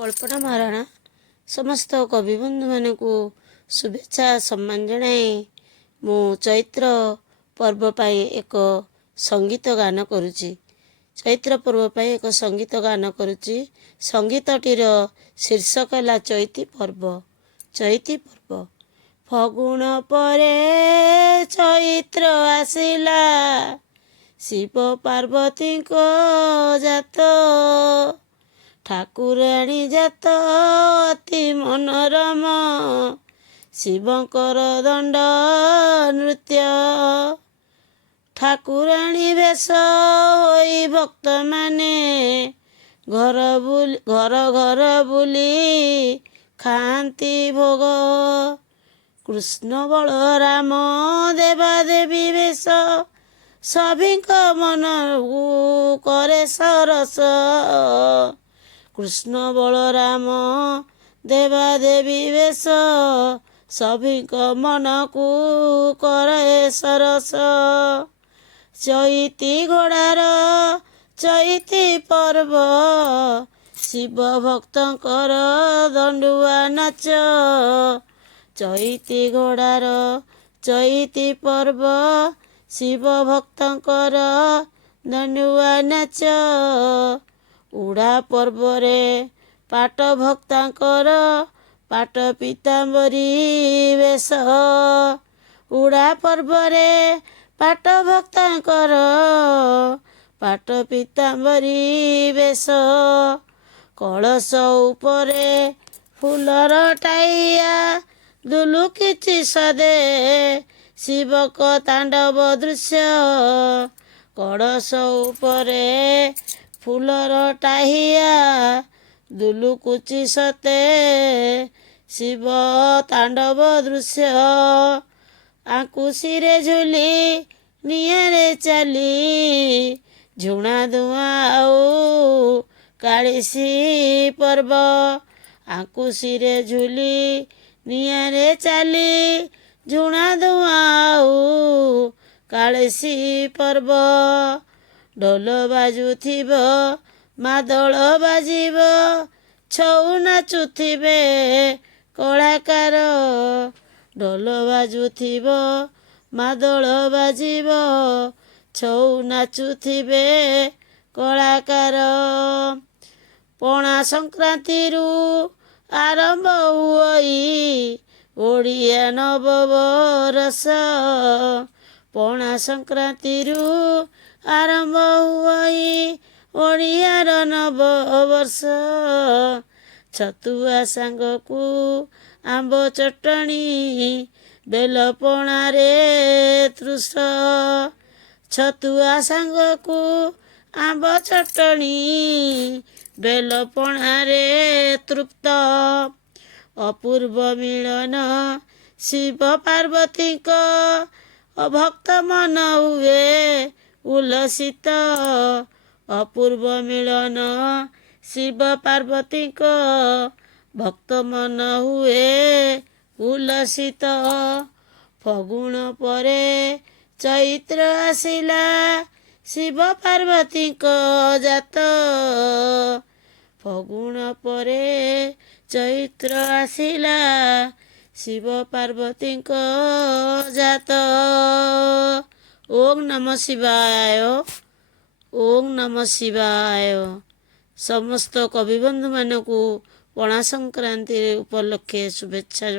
कल्पना महाराणा समस्त कवि बंधु मान को शुभेच्छा सम्मान जनाए मु चैत्र पर्व पाई एक संगीत गान करुच्ची। चैत्र पर्व पाई एक संगीत गान करुच्ची। संगीतटीर शीर्षक है चैती पर्व। चैती पर्व फगुण परे चैत्र आसिला शिव पार्वती को जात ठाकुराणी जात अति मनोरम शिवंकर दंड नृत्य ठाकुराणी वेश होई भक्त माने घर घर बुली खाती भोग कृष्ण बलराम देवादेवी वेश सभिंक मन करे सरस कृष्ण बलराम देवादेवी वेश सभिंक मन को करे सरस चैती घोड़ार चैती पर्व शिव भक्तंकर दंडुआ नाच चैती घोड़ार चैती पर्व शिव भक्तंकर दंडुआ नाच उड़ा पर्व रे पाट भक्तांकर पाट पीतांबरी वेश उड़ा पर्व रे पाट भक्तांकर पाट पीतांबरी वेश कलश उपरे फूलर टाइया दुलुकिछि सदे शिवक तांडव दृश्य कलश उपरे फूलर टाइया दुलुकुचि सते शिव तांडव दृश्य आकुशिरे झुली नियारे चली झुणा धुआं आउ कालिसी पर्व आकुशिरे झुली नियारे चली झुणा धुआं आउ कालिसी पर्व ढोल बाजुथिब मादल बाजिब छौ नाचुथिबे कलाकार ढोल बाजुथिब मादल बाजिब छौ नाचुथिबे कलाकार पणा संक्रांति रु आरंभ हुई ओडिया नवबरस पणा संक्रांति रु आरंभ हुई ओडियार नववर्ष छतुआ सांग को आंब चटणी बेलपणा रे तृष छतुआ सांग को आंब चटणी बेलपणा रे तृप्त अपूर्व मिलन शिव पार्वती को भक्त मन हुए उल्लसित अपूर्व मिलन शिव पार्वती को भक्त मन हुए उल्लसित फगुण परे चैत्र आसिला शिव पार्वती को जात फगुण परे चैत्र आसिला शिव पार्वती को जात। ओम नमः शिवाय। ओम नमः शिवाय। समस्त कविबंधु मान को पणा संक्रांति उपलक्षे शुभेच्छा जଣା।